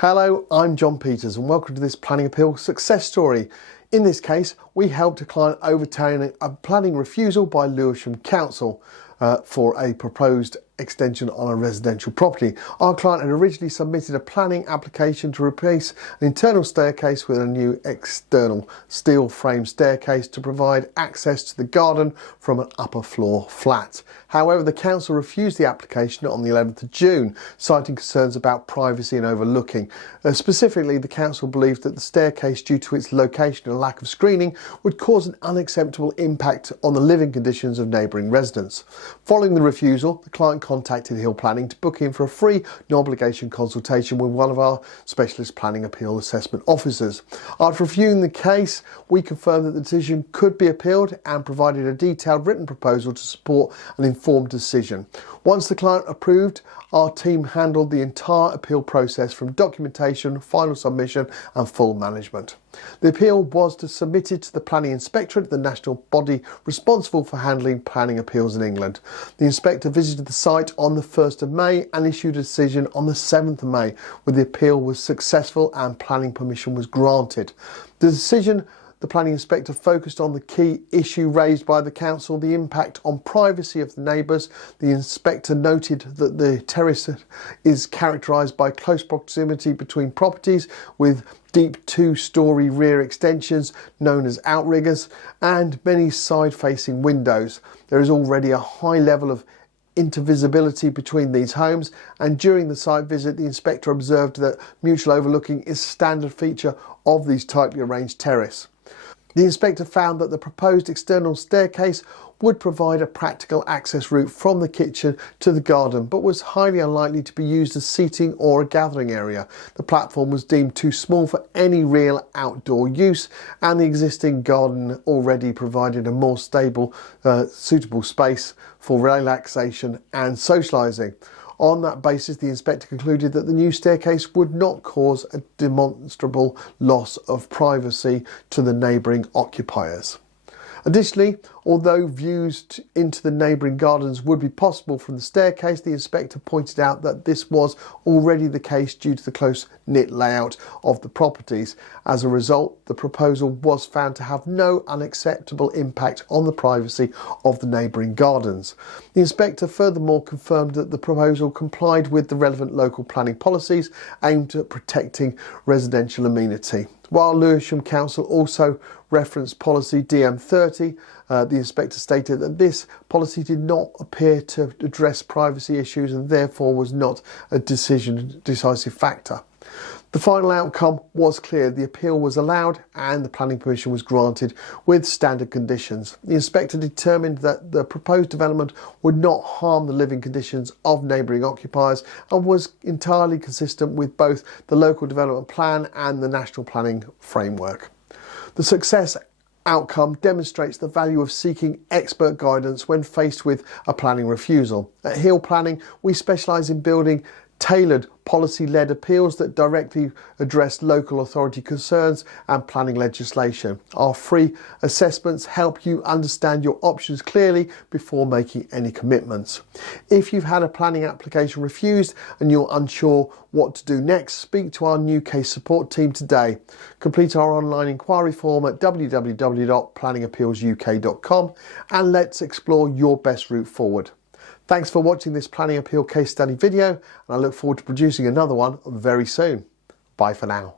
Hello, I'm John Peters and welcome to this planning appeal success story. In this case, we helped a client overturn a planning refusal by Lewisham Council for a proposed extension on a residential property. Our client had originally submitted a planning application to replace an internal staircase with a new external steel frame staircase to provide access to the garden from an upper floor flat. However, the council refused the application on the 11th of June, citing concerns about privacy and overlooking. Specifically, the council believed that the staircase, due to its location and lack of screening, would cause an unacceptable impact on the living conditions of neighbouring residents. Following the refusal, the client contacted Hill Planning to book in for a free, no-obligation consultation with one of our specialist planning appeal assessment officers. After reviewing the case, we confirmed that the decision could be appealed and provided a detailed written proposal to support an informed decision. Once the client approved, our team handled the entire appeal process from documentation, final submission and full management. The appeal was submitted to the Planning Inspectorate, the national body responsible for handling planning appeals in England. The inspector visited the site on the 1st of May and issued a decision on the 7th of May, where the appeal was successful and planning permission was granted. The decision, the planning inspector focused on the key issue raised by the council, the impact on privacy of the neighbours. The inspector noted that the terrace is characterised by close proximity between properties with deep two-storey rear extensions known as outriggers and many side-facing windows. There is already a high level of intervisibility between these homes, and during the site visit the inspector observed that mutual overlooking is a standard feature of these tightly arranged terrace. The inspector found that the proposed external staircase would provide a practical access route from the kitchen to the garden, but was highly unlikely to be used as seating or a gathering area. The platform was deemed too small for any real outdoor use, and the existing garden already provided a more stable, suitable space for relaxation and socialising. On that basis, the inspector concluded that the new staircase would not cause a demonstrable loss of privacy to the neighbouring occupiers. Additionally, although views into the neighbouring gardens would be possible from the staircase, the inspector pointed out that this was already the case due to the close-knit layout of the properties. As a result, the proposal was found to have no unacceptable impact on the privacy of the neighbouring gardens. The inspector furthermore confirmed that the proposal complied with the relevant local planning policies aimed at protecting residential amenity. While Lewisham Council also referenced policy DM30, the inspector stated that this policy did not appear to address privacy issues and therefore was not a decisive factor. The final outcome was clear. The appeal was allowed and the planning permission was granted with standard conditions. The inspector determined that the proposed development would not harm the living conditions of neighbouring occupiers and was entirely consistent with both the local development plan and the national planning framework. The success outcome demonstrates the value of seeking expert guidance when faced with a planning refusal. At Hill Planning, we specialise in building tailored policy-led appeals that directly address local authority concerns and planning legislation. Our free assessments help you understand your options clearly before making any commitments. If you've had a planning application refused and you're unsure what to do next, speak to our new case support team today. Complete our online inquiry form at www.planningappealsuk.com and let's explore your best route forward. Thanks for watching this planning appeal case study video, and I look forward to producing another one very soon. Bye for now.